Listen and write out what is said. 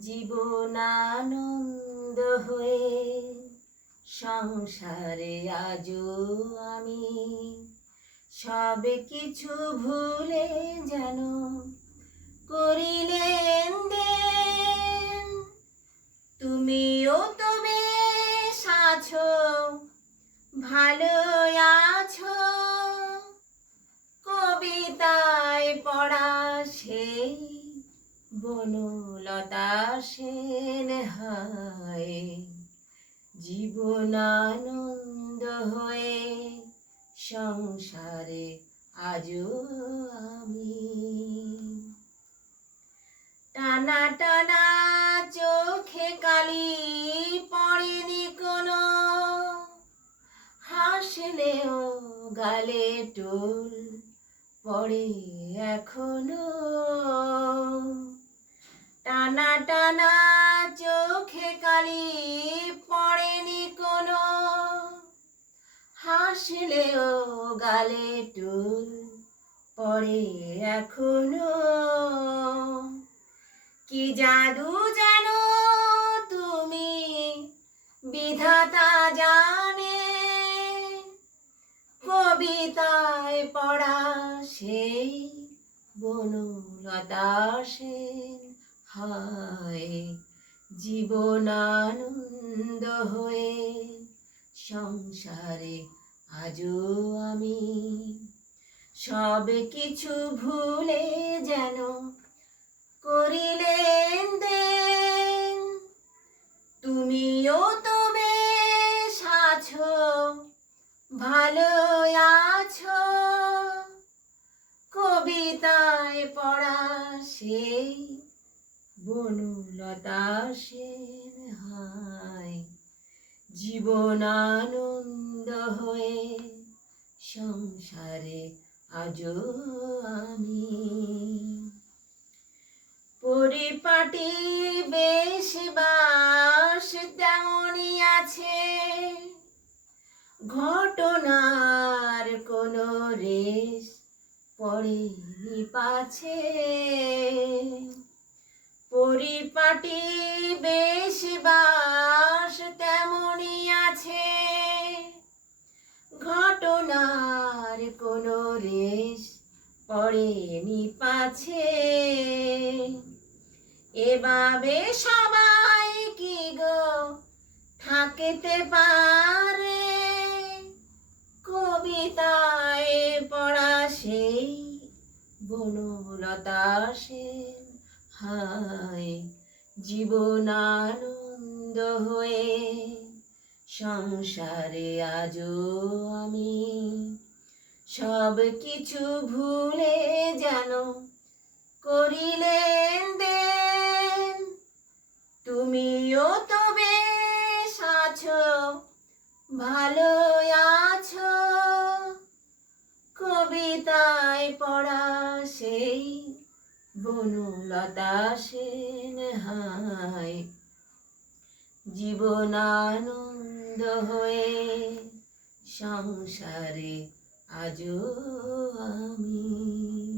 জীবনানন্দ হয়ে সংসারে আজও আমি। সব কিছু ভুলে যেন করিলেন দেন। তুমিও তো বেশ আছো ভালো আছো। কবিতায় পড়া সেই বনলতা সেন হায়, জীবনানন্দ হয়ে সংসারে আজও আমি। টানা টানা চোখে কালি পড়েনি কোনো, হাসলেও গালে টোল পড়ে এখনও। টানা টানা চোখে কালি পড়েনি কোনো। হাসলেও গালে টোল পড়ে এখনও। কি জাদু জানো তুমি, বিধাতা জানে। কবিতায় পড়া সেই বনলতা সেন হায় জীবনানন্দ হয়ে সংসারে আজও আমি। সব কিছু ভুলে যেন করিলেন দেন, তুমিও তো বেশ আছো ভালো আছো। কবিতায় পড়া সেই বনলতা সেন হায়, জীবনানন্দ হয়ে সংসারে আজ আমি। পরিপাটি বেশ বাস তেমনই আছে, ঘটনার কোনো রেশ পড়েনি পাছে। পরিপাটি বেশ বাস তেমনই আছে। ঘটনার কোনো রেশ পড়েনি পাছে। এভাবে সবাই কি গো থাকতে পারে? কবিতায় পড়া সেই বনলতা সেন হায়, জীবনানন্দ হয়ে সংসারে আজও আমি। সব কিছু ভুলে যেন করিলেন দেন, তুমিও তো বেশ আছো ভালো আছো। কবিতায় পড়া সেই বনলতা হায় জীবনানন্দ হয়ে সংসারে আজও আমি।